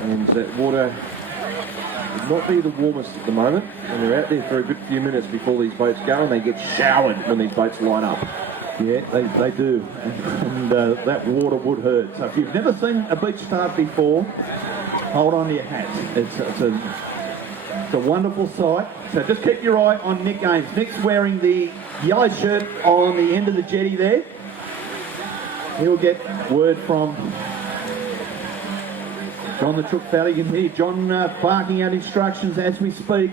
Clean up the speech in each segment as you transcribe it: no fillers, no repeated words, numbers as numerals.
and that water would not be the warmest at the moment, and they're out there for a good few minutes before these boats go, and they get showered when these boats line up. Yeah, they do, and that water would hurt. So if you've never seen a beach start before, hold on to your hats. It's a wonderful sight. So just keep your eye on Nick Gaines. Nick's wearing the yellow shirt on the end of the jetty there. He'll get word from John the Chook Valley. You can hear John barking out instructions as we speak.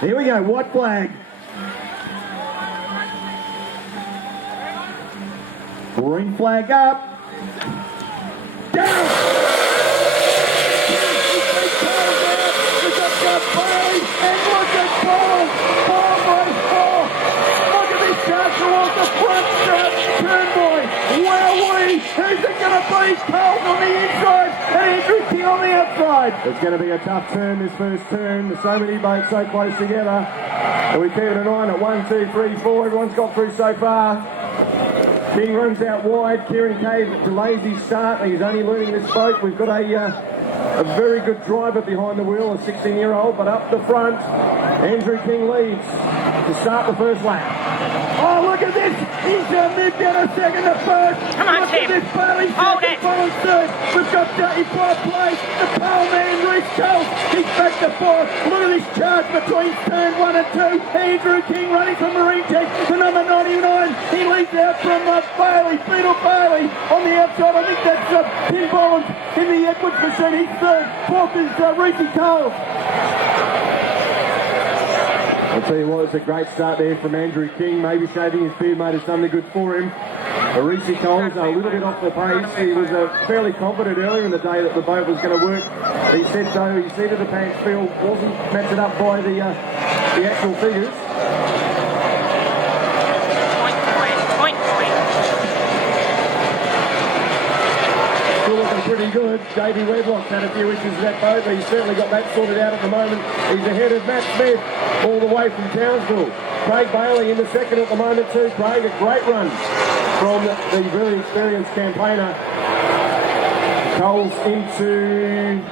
Here we go, white flag. Green flag up. Down! And look at Bollins! 4x4! Look at this car towards the front turn, boy! Wowee! Who's it going to be? Coles on the inside and Andrew King on the outside. It's going to be a tough turn, this first turn. There's so many boats so close together. And we keep it an eye at 1, 2, 3, 4. Everyone's got through so far. King runs out wide. Kieran Cave delays his start. He's only learning this boat. We've got a very good driver behind the wheel, a 16-year-old, but up the front, Andrew King leads to start the first lap. Oh, look at this! He's moved down a second to first. Come on, look Tim. at this, Bailey. Hold it. Bollins third. We've got Dirty Five place. The pole man, Reece Coles. He's back to fourth. Look at this charge between turn 1 and 2. Andrew King running from Marine Tech to number 99. He leads out from Bailey, Beetle Bailey on the outside. I think that's Tim Bollins in the Edwards machine. He's third. Fourth is Reece Coles. I'll tell you what, it's a great start there from Andrew King. Maybe shaving his beard made has something good for him. Reece Coles a little bit off the pace. He was fairly confident earlier in the day that the boat was going to work. He said though, he seated the pants field, wasn't matched up by the actual figures. Still looking pretty good. Davey Wedlock's had a few issues with that boat, but he's certainly got that sorted out at the moment. He's ahead of Matt Smith all the way from Townsville. Craig Bailey in the second at the moment too. Craig, a great run from the really experienced campaigner. Coles into...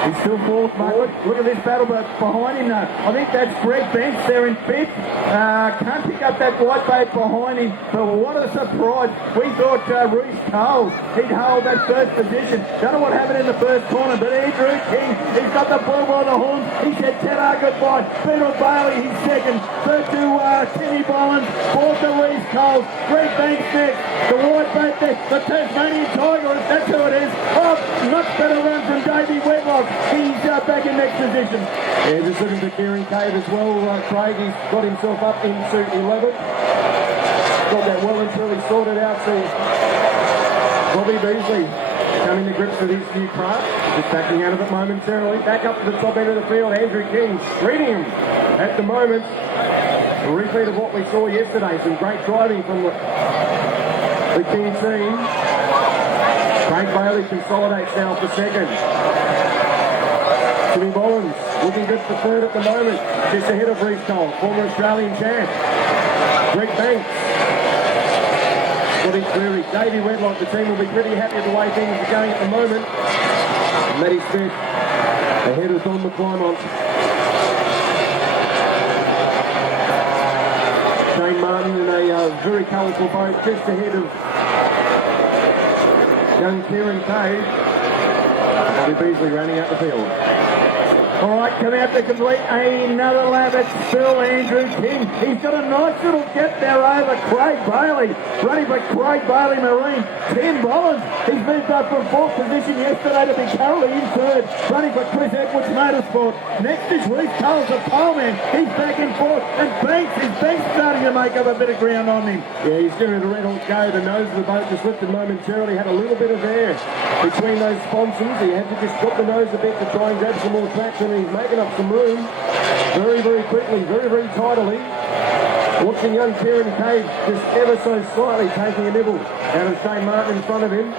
He's still fourth, mate. Look at this battle behind him now. I think that's Greg Banks there in fifth. Can't pick up that white boat behind him, but what a surprise. We thought Reece Coles, he'd hold that first position. Don't know what happened in the first corner, but Andrew King, he's got the bull by the horns. He said ta-da, goodbye. Beetle Bailey, he's second. Third to Timmy Bollins. Fourth to Reece Coles. Greg Banks next. The white boat there, the Tasmanian Tiger, that's who it is. Oh, much better run from Davey Wedlock. He's back in next position. Yeah, just looking for Kieran Cave as well. Craig, he's got himself up into 11th. Got that well and truly sorted out. So Bobby Beasley coming to grips with his new craft. Just backing out of it momentarily. Back up to the top end of the field. Andrew King leading him at the moment. A repeat of what we saw yesterday. Some great driving from the King team. Craig Bailey consolidates now for second. Timmy Bollins looking good for third at the moment. Just ahead of Reece Coles, former Australian champ. Greg Banks. Scotty Cleary, Davey Wedlock. The team will be pretty happy with the way things are going at the moment. Matty Smith ahead of Don McClymont. Shane Martin in a very colourful boat just ahead of young Kieran Cave. Bobby Beasley running out the field. All right, come out to complete another lap. It's still Andrew King. He's got a nice little gap there over Craig Bailey. Running for Craig Bailey Marine. Tim Bollins. He's moved up from fourth position yesterday to be currently in third. Running for Chris Edwards Motorsport. Next is Reece Coles, the poleman. He's back in fourth. And Banks starting to make up a bit of ground on him. Yeah, he's giving it a red hot go. The nose of the boat just lifted momentarily. Had a little bit of air between those sponsons. He had to just drop the nose a bit to try and grab some more traction. He's making up some room very, very quickly, very, very tidily. Watching young Kieran Cave just ever so slightly taking a nibble out of Shane Martin in front of him.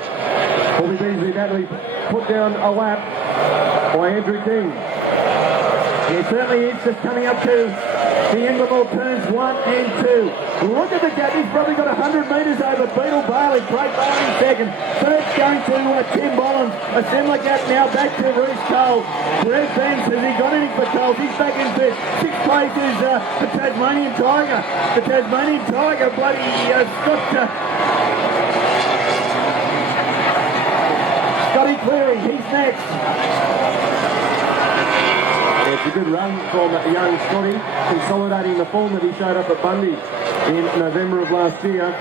Bobby Beasley about to be put down a lap by Andrew King. He certainly is just coming up to the end of all turns 1 and 2. Look at the gap. He's probably got 100 metres over Beetle Bailey. Craig Bailey second. Third going to Tim Bollins. A similar gap now back to Reece Cole. Greg Banks, has he got anything for Cole? He's back in fifth. Sixth place is the Tasmanian Tiger. The Tasmanian Tiger, bloody Scotty Cleary, he's next. It's a good run from young Scotty, consolidating the form that he showed up at Bundy in November of last year.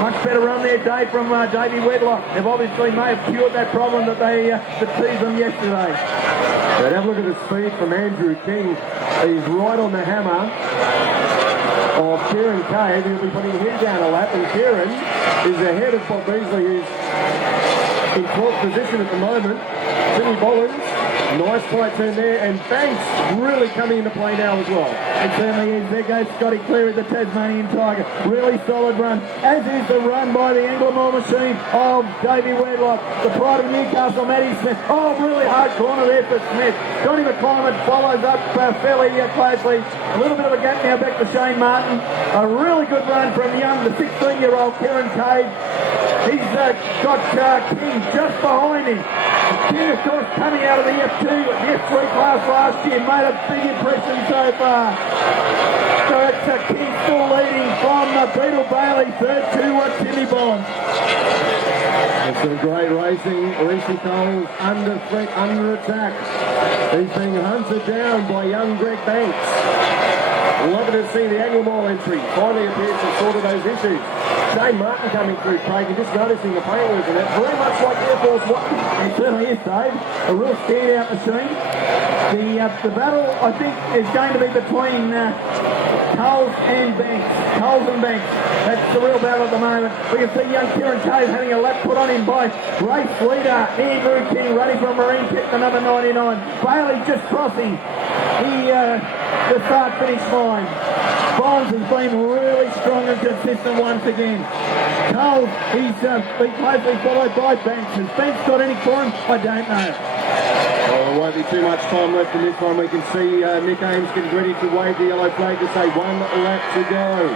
Much better run there, Dave, from Davey Wedlock. They've obviously may have cured that problem that they teased them yesterday. But have a look at the speed from Andrew King. He's right on the hammer of Kieran Cave. He'll be putting him down a lap, and Kieran is ahead of Bob Beasley, who's in 12th position at the moment. Jimmy Bollins, nice tight turn there, and Banks really coming into play now as well. It certainly is. There goes Scotty Cleary, the Tasmanian Tiger. Really solid run, as is the run by the Anglemore machine of Davey Wedlock. The pride of Newcastle, Matty Smith. Oh, really hard corner there for Smith. Johnny McCormick follows up fairly closely. A little bit of a gap now back to Shane Martin. A really good run from the 16-year-old Kieran Cave. He's got King just behind him. King, of course, coming out of the F2, the F3 class last year, made a big impression so far. So it's King still leading from Beetle Bailey, third to Timmy Bollins. It's some great racing. Reece Cole's under threat, under attack. He's being hunted down by young Greg Banks. Loving to see the Anglemore entry finally appears to sort of those issues. Shane Martin coming through, Craig, and just noticing the paintwork in it, very much like Air Force One. It certainly is, Dave. A real standout machine. The battle, I think, is going to be between Coles and Banks. Coles and Banks. That's the real battle at the moment. We can see young Kieran Cave having a lap put on him by race leader Andrew King, running from Marine Pit, the number 99. Bailey just crossing the start-finish line. Bollins has been really strong and consistent once again. Cole, he's been closely followed by Banks. Has Banks got any for him? I don't know. Well, there won't be too much time left in this one. We can see Nick Ames getting ready to wave the yellow flag to say 1 lap to go.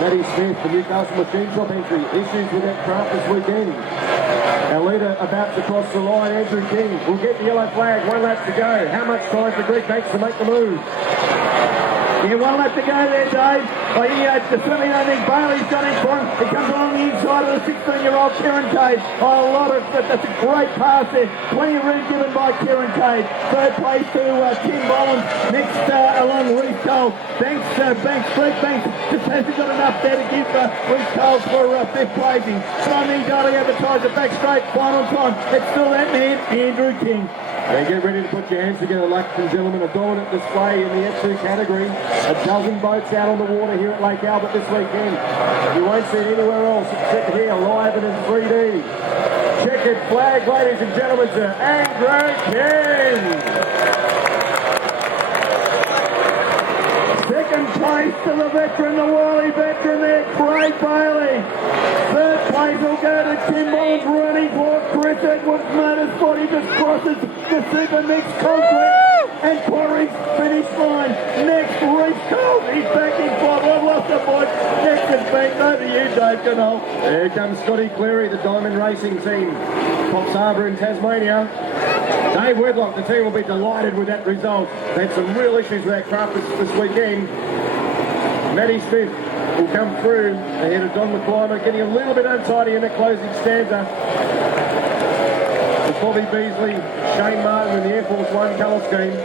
Matty Smith, the Newcastle Machine Shop entry. Issues with that craft this weekend. Our leader about to cross the line, Andrew King, will get the yellow flag, 1 lap to go. How much time for Greg Banks to make the move? Yeah, 1 lap to go there, Dave. Certainly don't think Bailey's got in for him. He comes along the inside of the 16-year-old Kieran Cave. That's a great pass there. Plenty of room given by Kieran Cave. Third place to Tim Bollins. Next along Reece Cole. Greg Banks just hasn't got enough there to give Reece Cole for fifth placing. Sonny Daly advertised it back straight, final time. It's still that man, Andrew King. And get ready to put your hands together, ladies and gentlemen. A dominant display in the F2 category. A dozen boats out on the water here at Lake Albert this weekend. You won't see it anywhere else except here, live and in 3D. Checkered flag, ladies and gentlemen, to Andrew King. Second place to the veteran, the Wally veteran there, Craig Bailey. Third place will go to Tim Bollins, running for Chris Edwards Motorsport. He just crosses the Super Mix concrete and Quarry's finish line. Next, Reece Cole. He's back in 5. I've lost the point. Next is back. Over to you, Dave Canol. Here comes Scotty Cleary, the Diamond Racing team. Cops Harbour in Tasmania. Dave Wedlock, the team will be delighted with that result. They had some real issues with that craft this weekend. Matty Smith will come through ahead of Don McClimber, getting a little bit untidy in the closing stanza. With Bobby Beasley, Shane Martin and the Air Force One colour scheme.